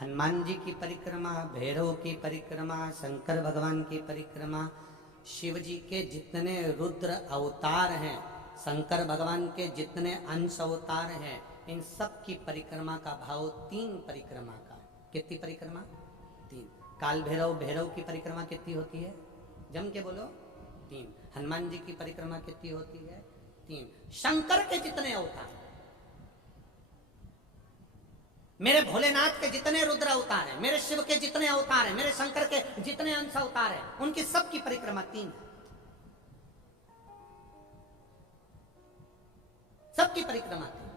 हनुमान जी की परिक्रमा, भैरव की परिक्रमा, शंकर भगवान की परिक्रमा, शिव जी के जितने रुद्र अवतार हैं, शंकर भगवान के जितने अंश अवतार हैं, इन सब की परिक्रमा का भाव 3 परिक्रमा का। कितनी परिक्रमा? 3। काल भैरव, भैरव की परिक्रमा कितनी होती है? जम के बोलो। 3। हनुमान जी की परिक्रमा कितनी होती है? 3। शंकर के जितने अवतार, मेरे भोलेनाथ के जितने रुद्र अवतार हैं, मेरे शिव के जितने अवतार हैं, मेरे शंकर के जितने अंश अवतार हैं, उनकी सबकी परिक्रमा 3 है। सबकी परिक्रमा 3।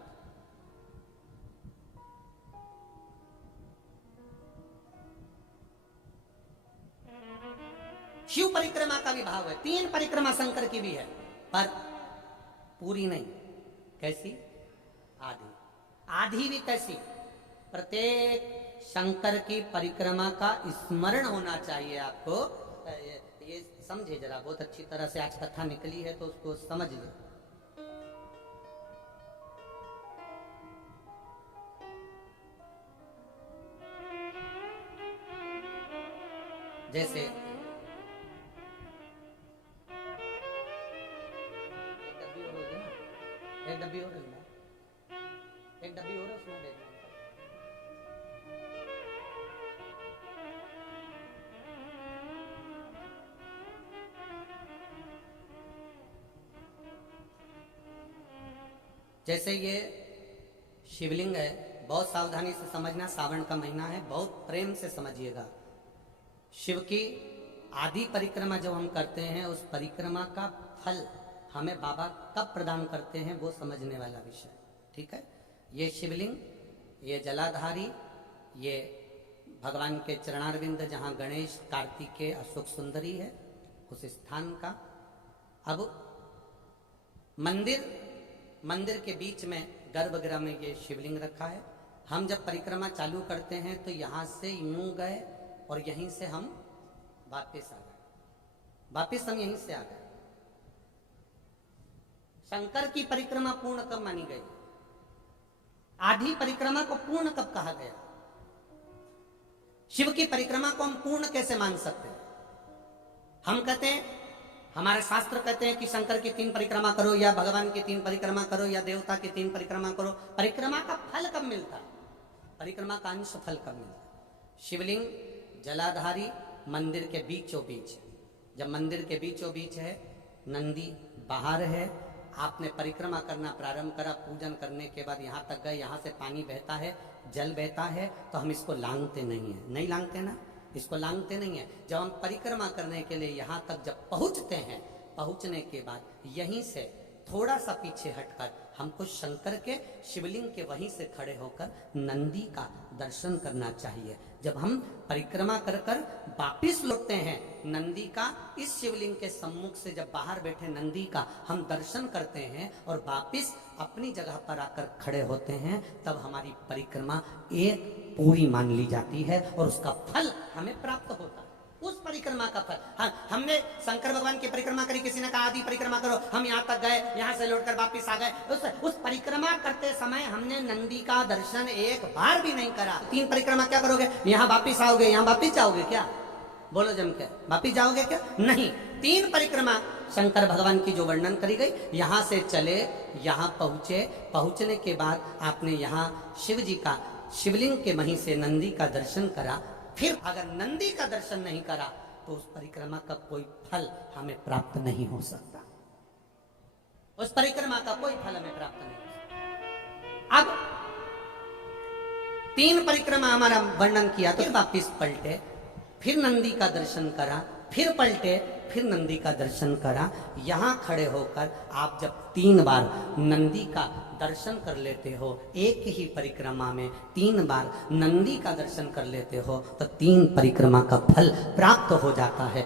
शिव परिक्रमा का भी भाव है, 3 परिक्रमा शंकर की भी है, पर पूरी नहीं। कैसी? आधी। आधी भी कैसी? प्रत्येक शंकर की परिक्रमा का स्मरण होना चाहिए आपको। ये समझे जरा, बहुत अच्छी तरह से आज कथा निकली है तो उसको समझ ले। जैसे एक डब्बी और है, एक डब्बी और है, उसमें दे दो। जैसे ये शिवलिंग है, बहुत सावधानी से समझना, सावन का महीना है, बहुत प्रेम से समझिएगा। शिव की आधी परिक्रमा जब हम करते हैं, उस परिक्रमा का फल हमें बाबा कब प्रदान करते हैं, वो समझने वाला विषय। ठीक है? ये शिवलिंग, ये जलाधारी, ये भगवान के चरणारविंद जहाँ गणेश, कार्तिकेय, अशोक सुंदरी है, उस स्थान का। अब मंदिर के बीच में गर्भगृह में ये शिवलिंग रखा है। हम जब परिक्रमा चालू करते हैं तो यहाँ से यूं गए और यहीं से हम वापिस आ गए, वापिस हम यहीं से आ गए। शंकर की परिक्रमा पूर्ण कब मानी गई? आधी परिक्रमा को पूर्ण कब कहा गया? शिव की परिक्रमा को हम पूर्ण कैसे मान सकते हैं? हम कहते हैं, हमारे शास्त्र कहते हैं कि शंकर की 3 परिक्रमा करो, या भगवान की 3 परिक्रमा करो, या देवता की 3 परिक्रमा करो। परिक्रमा का फल कब मिलता? परिक्रमा का अंश फल कब मिलता? शिवलिंग जलाधारी मंदिर के बीचों बीच। जब मंदिर के बीचों बीच है, नंदी बाहर है, आपने परिक्रमा करना प्रारंभ करा, पूजन करने के बाद यहाँ तक गए, यहाँ से पानी बहता है, जल बहता है, तो हम इसको लांघते नहीं है। नहीं लांघते ना, इसको लांघते नहीं है। जब हम परिक्रमा करने के लिए यहाँ तक जब पहुँचते हैं, पहुँचने के बाद यहीं से थोड़ा सा पीछे हटकर हमको शंकर के शिवलिंग के वहीं से खड़े होकर नंदी का दर्शन करना चाहिए। जब हम परिक्रमा कर कर वापिस लौटते हैं, नंदी का, इस शिवलिंग के सम्मुख से जब बाहर बैठे नंदी का हम दर्शन करते हैं और वापिस अपनी जगह पर आकर खड़े होते हैं, तब हमारी परिक्रमा एक पूरी मान ली जाती है और उसका फल हमें प्राप्त होता है। उस परिक्रमा का फल, हमने शंकर भगवान की परिक्रमा करी, किसी ने कहा आदि परिक्रमा करो, हम यहाँ तक गए, यहाँ से लौटकर वापिस आ गए। उस परिक्रमा करते समय हमने नंदी का दर्शन एक बार भी नहीं करा। 3 परिक्रमा क्या करोगे? यहाँ वापिस आओगे, यहाँ वापिस जाओगे क्या? बोलो जम के, वापिस जाओगे क्या? नहीं। 3 परिक्रमा शंकर भगवान की जो वर्णन करी गई, यहाँ से चले, यहाँ पहुंचे, पहुंचने के बाद आपने यहाँ शिव जी का, शिवलिंग के वहीं से नंदी का दर्शन करा। फिर अगर नंदी का दर्शन नहीं करा तो उस परिक्रमा का कोई फल हमें प्राप्त नहीं हो सकता। उस परिक्रमा का कोई फल हमें प्राप्त नहीं हो सकता। अब 3 परिक्रमा हमारा वर्णन किया, तो वापिस पलटे, फिर नंदी का दर्शन करा, फिर पलटे, फिर नंदी का दर्शन करा। यहाँ खड़े होकर आप जब 3 बार नंदी का दर्शन कर लेते हो, एक ही परिक्रमा में 3 बार नंदी का दर्शन कर लेते हो, तो 3 परिक्रमा का फल प्राप्त हो जाता है।